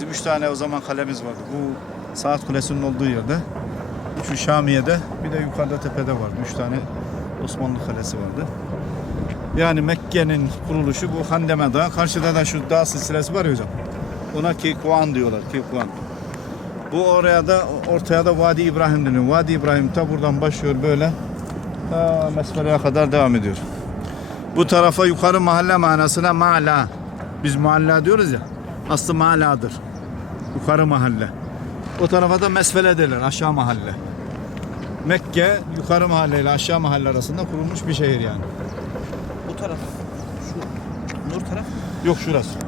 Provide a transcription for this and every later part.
Bizim üç tane o zaman kalemiz vardı. Bu saat kulesinin olduğu yerde. Şu Şamiye'de bir de yukarıda tepede vardı. Üç tane Osmanlı kalesi vardı. Yani Mekke'nin kuruluşu bu Handeme Dağı. Karşıda da şu dağ silsilesi var ya hocam. Ona Kikuan diyorlar. Kikuan. Bu oraya da ortaya da Vadi İbrahim deniyor. Vadi İbrahim ta buradan başlıyor böyle. Ta Mesfere'ye kadar devam ediyor. Bu tarafa yukarı mahalle manasına mala. Biz mahalle diyoruz ya. Aslı maladır. Yukarı mahalle. O tarafa da mesfele derler. Aşağı mahalle. Mekke yukarı mahalle ile aşağı mahalle arasında kurulmuş bir şehir yani. Bu taraf. Şu. Nur taraf. Yok şurası.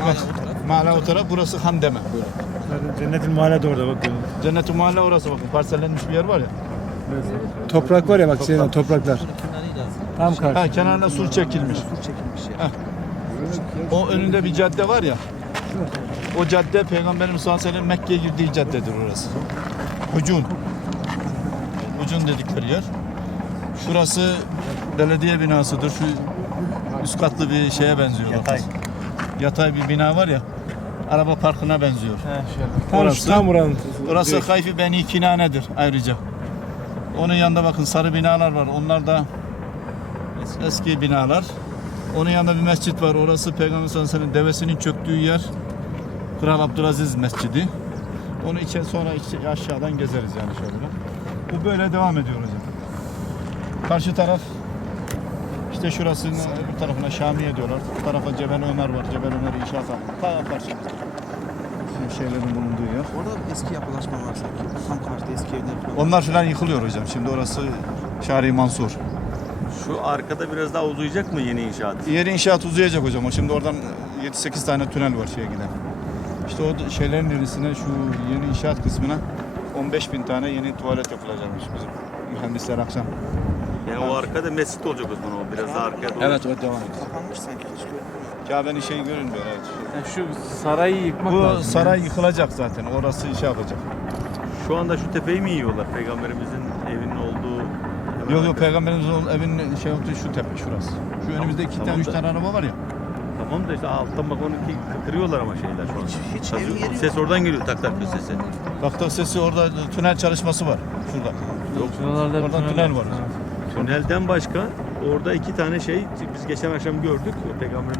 Hala bu taraf. Mahalle o taraf. Burası Handeme. Cennetin mahalle de orada bak. Cennet-i Mahalle orası bakın. Parsellenmiş bir yer var ya. Toprak var ya bak senin o topraklar. Kenarıydı aslında. Tam karşı. Ha, kenarına sur çekilmiş. Sur çekilmiş ya. O önünde bir cadde var ya. O cadde Peygamberimiz sallallahu aleyhi ve sellem Mekke'ye girdiği caddedir orası. Hucun. Hucun dedikleri yer. Şurası belediye binasıdır. Şu üst katlı bir şeye benziyor. Yatay. Yatay bir bina var ya. Araba parkına benziyor. Tam, Orası- tam buranın. Orası Hayfi Beni Kinane'dir ayrıca. Onun yanında bakın sarı binalar var. Onlar da eski binalar. Onun yanında bir mescit var. Orası Peygamber sallallahu aleyhi ve sellem devesinin çöktüğü yer. Kral Abdülaziz Mescidi. Onu içe sonra içe, aşağıdan gezeriz yani şöyle. Bu böyle devam ediyor hocam. Karşı taraf işte şurasının öbür tarafına Şamiye diyorlar. Bu tarafa Cebel Ömer var. Cebel Ömer inşaat. Ta karşımızda. Şu şeylerin bulunduğu yer. Orada eski yapılaşma var sanki. Tam karşıda eski evler falan. Onlar filan yıkılıyor hocam. Şimdi orası Şari Mansur. Şu arkada biraz daha uzayacak mı yeni inşaat? Yeri inşaat uzayacak hocam. O şimdi oradan 7-8 tane tünel var şeye giden. İşte o şeylerin irisine şu yeni inşaat kısmına 15 bin tane yeni tuvalet yapılacakmış bizim mühendisler akşam. Yani o arkada mescit olacak o zaman o biraz daha arkaya doğru. Evet o devam ediyor. Kapanmış sanki. Kabe'nin şeyi görünmüyor evet. şu sarayı yıkmak Bu saray yıkılacak zaten. Orası şey yapacak. Şu anda şu tepeyi mi yiyorlar peygamberimizin evinin Yok yok peygamberimizin evinin şey yaptığı şu tepe şurası. Şu önümüzde iki tamam tane üç da- tane araba var ya. Tamam da işte alttan bak onunki kırıyorlar ama şeyler şu an. Hiç- hiç Kazıyor. ev yeri Ses oradan geliyor tak tak sesi. Bak da sesi orada tünel çalışması var. Şurada. Şuralarda Oradan tünel var. Tünelden başka orada iki tane şey biz geçen akşam gördük. Peygamber